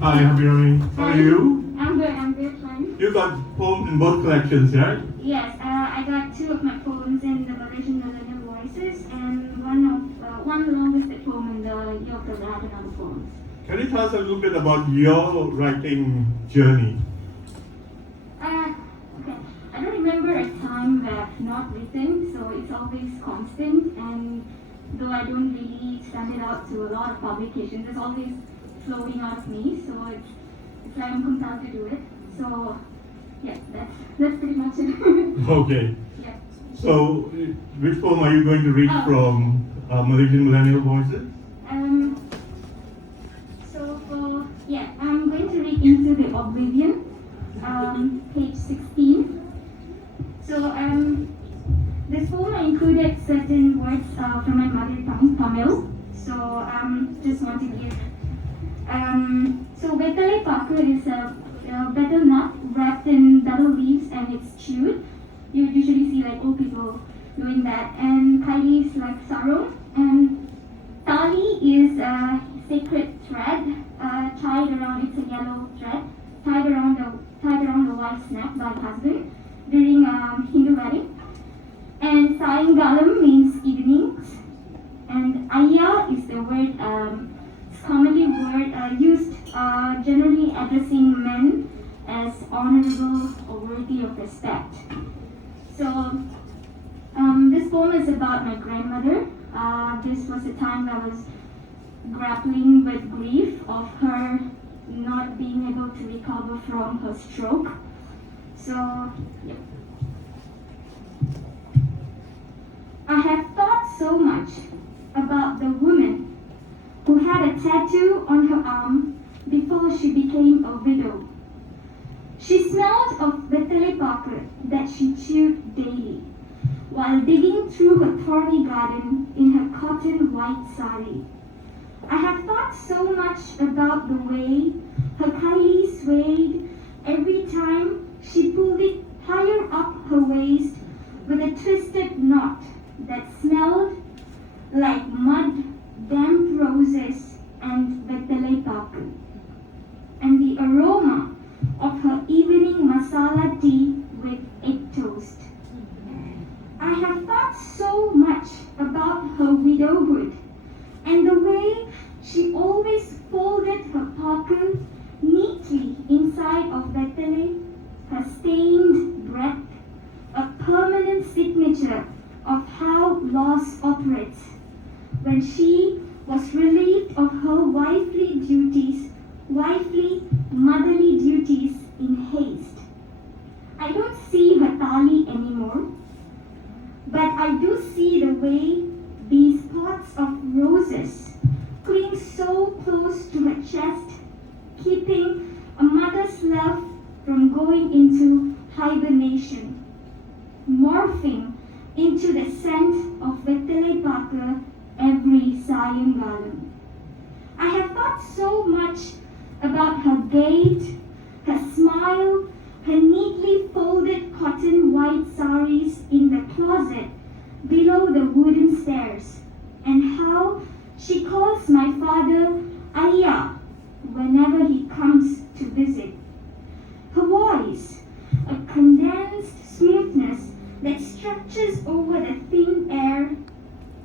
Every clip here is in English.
Hi, Abhiraamee. How are you? I'm good, fine. You got poems in both collections, right? Yes, I got two of my poems in the Malaysian Millennial Voices and one long-listed poem in the Year of the Rat and other poems. Can you tell us a little bit about your writing journey? Okay. I don't remember a time where I've not written, so it's always constant, and though I don't really send it out to a lot of publications, it's always flowing out of me, so it's like I'm compelled to do it. So yeah, that's pretty much it. Okay. Yeah. So, which poem are you going to read from Malaysian Millennial Voices? I'm going to read Into the Oblivion, page 16. So, this poem I included certain words from my mother tongue, Tamil. So, just want to give. So, Vetale Paku is a betel nut wrapped in betel leaves and it's chewed. You usually see like old people doing that. And Kaili is like sarong. And Tali is a sacred thread tied around. It's a yellow thread tied around the wife's neck by the husband during a Hindu wedding. And Sayangalam means evenings. And Ayya is the word, it's commonly used generally addressing men as honorable or worthy of respect. So this poem is about my grandmother. This was a time I was grappling with grief of her not being able to recover from her stroke. So, yeah. I have thought so much about the woman who had a tattoo on her arm before she became a widow. She smelled of Vetale Paku that she chewed daily while digging through her thorny garden in her cotton white sari. I have thought so much about the way her kaili swayed every time she pulled it higher up her waist with a twisted knot that smelled like mud, damp roses, and Vetale Paku. And the aroma of her evening masala tea with egg toast. I have thought so much about her widowhood and the way she always folded her paku neatly inside of Vetale, her stained breath, a permanent signature of how loss operates when she was relieved of her wifely motherly duties in haste. I don't see her tali anymore, but I do see the way these pots of roses cling so close to her chest, keeping a mother's love from going into hibernation, morphing into the scent of Vetale Paku every Sayangalam. I have thought so much about her gait, her smile, her neatly folded cotton white saris in the closet below the wooden stairs, and how she calls my father Ayya whenever he comes to visit. Her voice, a condensed smoothness that stretches over the thin air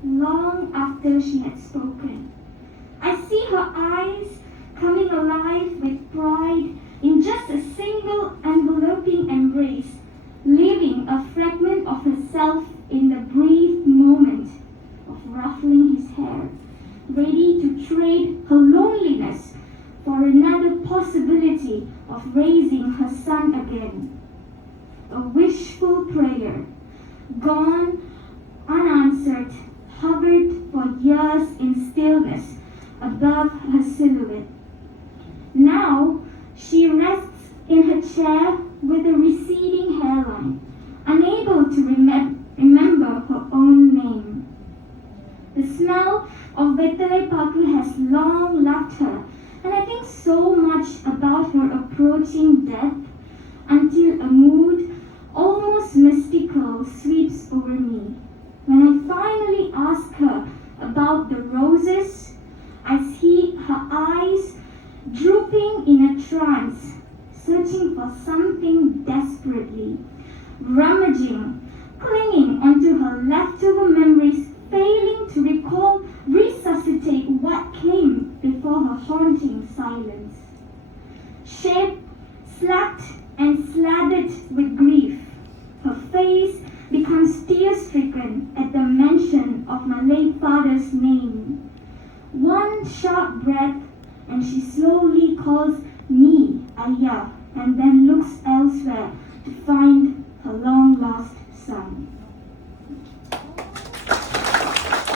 long after she had spoken. I see her eyes coming alive with pride in just a single enveloping embrace, leaving a fragment of herself in the brief moment of ruffling his hair, ready to trade her loneliness for another possibility of raising her son again. A wishful prayer, gone unanswered, hovered for years in stillness above her silhouette. Now she rests in her chair with a receding hairline, unable to remember her own name. The smell of Vetale Paku has long left her, and I think so much about her approaching death until a mood almost mystical sweeps over me. When I finally ask her about the roses, I see her eyes droop groping in a trance, searching for something desperately, rummaging, clinging onto her leftover memories, failing to recall, resuscitate what came before her haunting silence. Shaped, slapped, and slathered with grief, her face becomes tear-stricken at the mention of my late father's name. One sharp breath, and she slowly calls me Ayah, and then looks elsewhere to find her long-lost son.